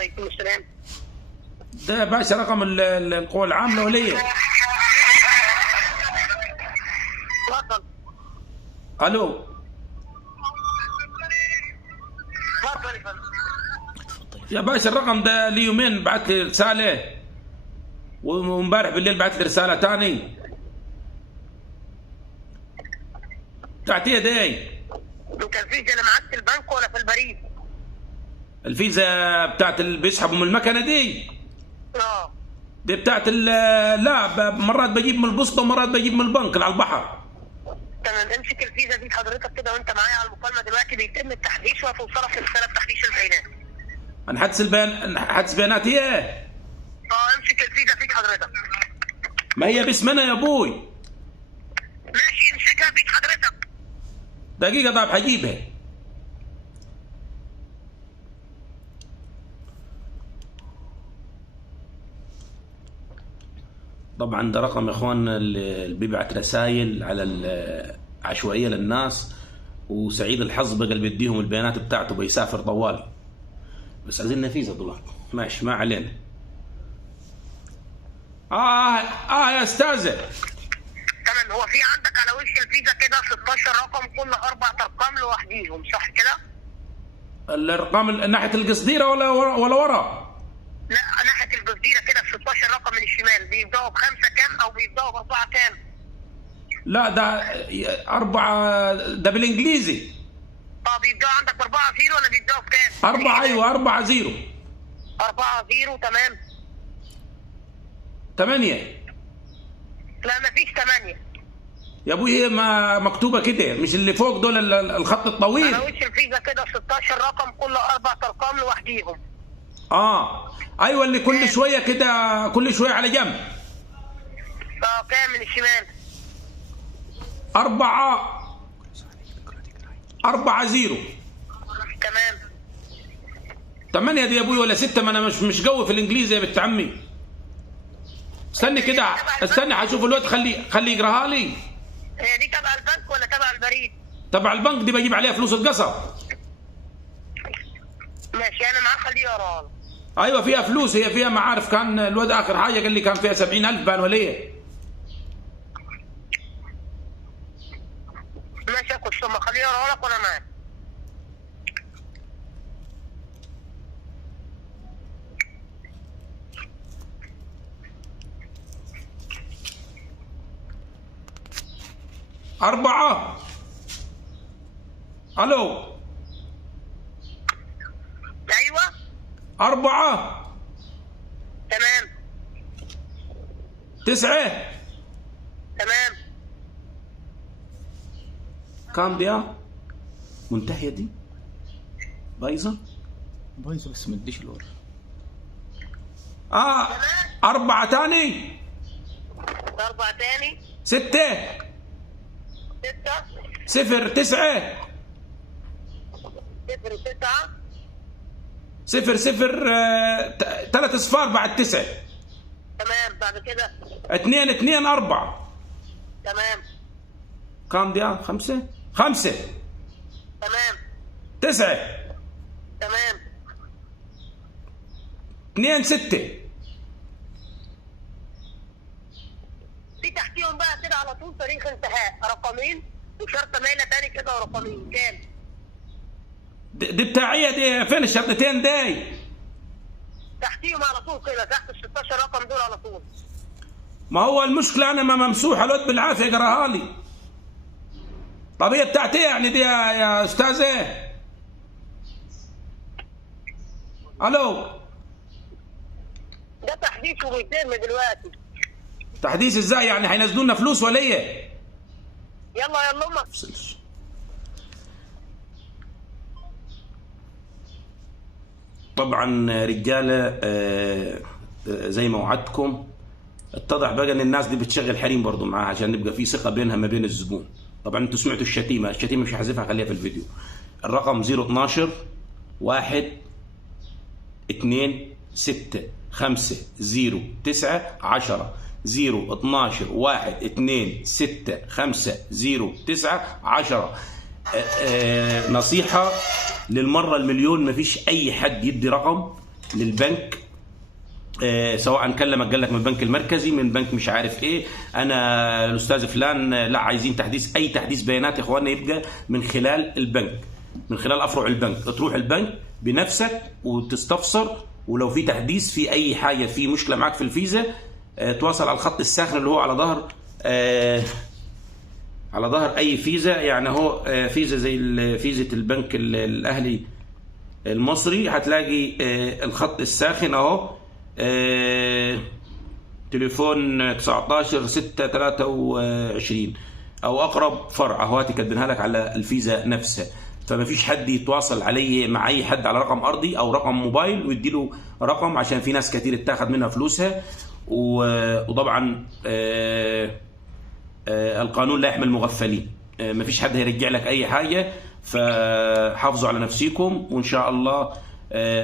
عليكم السلام. ده يا باشا رقم القوى العاملة وليه؟ اتفضل. الو. اتفضل يا فندم. يا باشا الرقم ده لي يومين بعت لي رسالة، وامبارح بالليل بعت لي رسالة تاني. بتاعت ايه دي؟ انت الفيزا اللي معاك في البنك ولا في البريد؟ الفيزا بتاعت اللي بيسحبوا من المكنة دي؟ اه. دي بتاعت لا مرات بجيب من البوسطة ومرات بجيب من البنك اللي على البحر. تمام، امسك الفيزا دي حضرتك كده وانت معايا على المكالمة دلوقتي، بيتم التحديث وهتوصلك رسالة بتحديث البيانات. حدث بياناتي ايه؟ امسك الفيزا فيك حضرتك. ما هي باسمنا يا ابوي. ماشي، امسكها فيك حضرتك. دقيقة طيب هجيبها. طبعا ده رقم يا اخوان اللي بيبعت رسائل على عشوائية للناس، وسعيد الحظ بقى اللي بيديهم البيانات بتاعته بيسافر طوالي. بس عايزين نفيزة دولار. ماشي ما علينا. يا استاذة. تمام، هو في عندك على وش الفيزا كده 16 رقم، كل 4 ارقام لوحديهم، صح كده؟ الارقام ناحية القصديرة ولا ورا؟ لا، ناحية الجزيرة كده 16 رقم من الشمال، بيبدأوا ب5 كام أو بيبدأوا ب4 كام؟ لا ده 4، ده بالانجليزي. بيبدأوا عندك ب4 0 ولا بيبدأوا بكام؟ 4 ايوه 4 0. 4 0 تمام. 8. لا مفيش 8 يا ابوي هي ما مكتوبة كده، مش اللي فوق دول الخط الطويل. على وش الفيزا كده 16 رقم، كل 4 ارقام لوحديهم. ايوه اللي كل شوية كده، كل شوية على جنب. كام من الشمال؟ 4 0. تمام. 8 دي يا ابوي ولا 6؟ ما انا مش قوي في الانجليزي يا بنت عمي. استني كده، استني هشوف الوقت. خلي يقراها لي. هي دي تبع البنك ولا تبع البريد؟ تبع البنك، دي بجيب عليها فلوس القصب. ماشي، انا معاك، خليه يقراها لك. ايوه فيها فلوس، هي فيها معارف. كان الواد اخر حاجه قال لي كان فيها 70,000 بان ولا ايه؟ ماشي يا كوتش، ثم خليه يقراها لك وانا معاك. أربعة. الو. ايوه 4 تمام 9. تمام. كام دي؟ منتهية دي؟ بايظة بس ما اديش الورق. 4 تاني. 4 تاني. 6 6 0 9 0 9 0 0 3 اصفار بعد 9. تمام. بعد كده 2 2 4. تمام. كام دي؟ 5 تمام 9 تمام. 2 6. في تحتيهم بقى كده على طول تاريخ انتهاء، رقمين وشرطه مايله تاني كده ورقمين. كام؟ دي بتاعية دي. فين الشرطتين دي؟ تحتيهم على طول كده، تحت ال 16 رقم دول على طول. ما هو المشكلة أنا ما ممسوحة، الواد بالعافية يقراها لي. طب هي بتاعتي يعني دي يا أستاذة؟ ألو. ده تحديث وبيتم دلوقتي. تحديث ازاي يعني؟ هينزلوا لنا فلوس ولا ايه؟ يلا امك. طبعا رجاله، زي ما وعدتكم، اتضح بقى ان الناس دي بتشغل حريم برضه معاها عشان نبقى في ثقه بينها ما بين الزبون. طبعا انتوا سمعتوا الشتيمه مش هحذفها، خليها في الفيديو. الرقم 012 1 2 6 5 0 9 10 0 12 1 2 6 5 0 9 10. نصيحة للمرة المليون، مفيش أي حد يدي رقم للبنك، سواء كلمك قال لك من البنك المركزي، من بنك مش عارف ايه، انا الاستاذ فلان لا عايزين تحديث، اي تحديث بيانات يا اخوانا يبقى من خلال البنك، من خلال افرع البنك. تروح البنك بنفسك وتستفسر، ولو في تحديث في اي حاجه، في مشكله معاك في الفيزا، تواصل على الخط الساخن اللي هو على ظهر اي فيزا. يعني هو فيزا زي فيزا البنك الاهلي المصري، هتلاقي الخط الساخن اهو، تليفون 19/6/23 او اقرب فرع اهو، كاتبينها لك على الفيزا نفسها. فما فيش حد يتواصل علي مع اي حد على رقم ارضي او رقم موبايل ويدي له رقم، عشان في ناس كتير اتاخد منها فلوسها. وطبعا القانون لا يحمل مغفلين، ما فيش حد هيرجع لك اي حاجه. فحافظوا على نفسيكم وان شاء الله،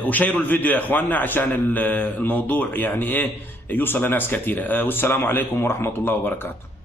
وشيروا الفيديو يا اخواننا عشان الموضوع يعني ايه يوصل لناس كثيره. والسلام عليكم ورحمه الله وبركاته.